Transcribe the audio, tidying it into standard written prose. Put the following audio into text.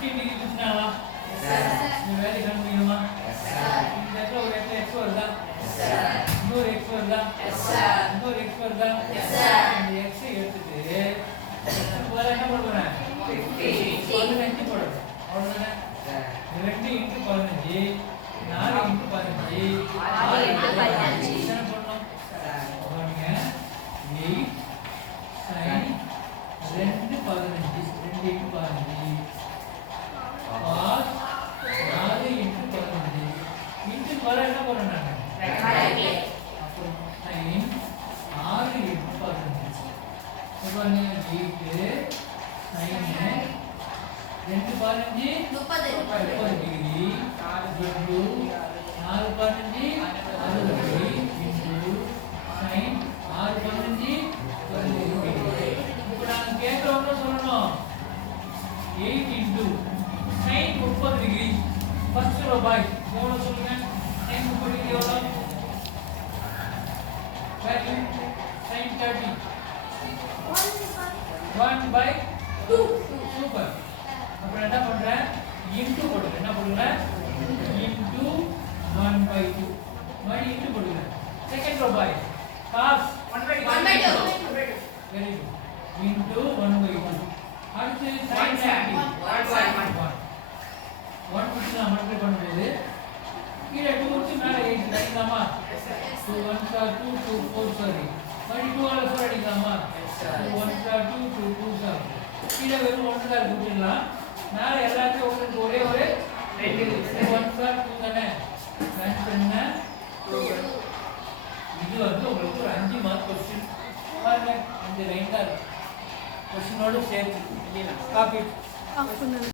15 degree குச்சினாவா இந்த வேலை கண்டுபிடிக்கணுமா இந்த இடத்துல ஒரு இடத்துல எக்ஸ் வருதா இன்னொரு எக்ஸ் வருதா இன்னொரு எக்ஸ் வருதா இந்த எக்ஸ் எடுத்துட்டு பதிலாக என்ன பண்ணுறேன் 15 போடுறேன் அவ்வளோதானே 2 இன்ட்டு 15 4 இன்ட்டு 15 6 இன்ட்டு 15 என்ன பண்ணணும் பாருங்க 8 sin 2 15 2 into 15 cos 4 into 15 into பதிலாக என்ன பண்ணுறேன் நான் அப்புறம் sin 6 இன்ட்டு 15 இப்போ நீங்கள் 8 sin 2 15 30 degree into 4 15 60 degree into sin 6 15 30 degree. இப்போ நாங்க கேக்குறோம்னு சொல்லணும் 8 into sin 30 degree first row boy எவ்வளவு சொல்லுங்க sin 30 டிகிரி எவ்வளவு வேல்யூ sin 30 1/2 சூப்பர். அப்புறம் என்ன பண்றேன் இன்டு போடுறேன் என்ன பண்றேன் இன்டு 1/2 மணி இன்டு போடுறேன் second row boy cos 1/2 very good into 1/2 அடுத்து sin 90 1 குட்டி நான் மல்டிப்ளை பண்ணும்போது கீழே 2 குட்டி மேல 8 அடிக்கலாமா 2 1 are 2 2 4 sorry மணி 2 ஆல 4 அடிக்கலாமா 2 1 are 2 2 2 are கீழே வெறும் 1 தான் குட்டிடலாம் மேல எல்லாத்தையும் உங்களுக்கு ஒரே ஒரு 2 1 are 2 தானே ஆன்சர் என்ன இது வந்து உங்களுக்கு ஒரு 5 மார்க் क्वेश्चन பாருங்க இந்த லைன் தான் क्वेश्चनோட சேர்த்து இல்லையா காப்பி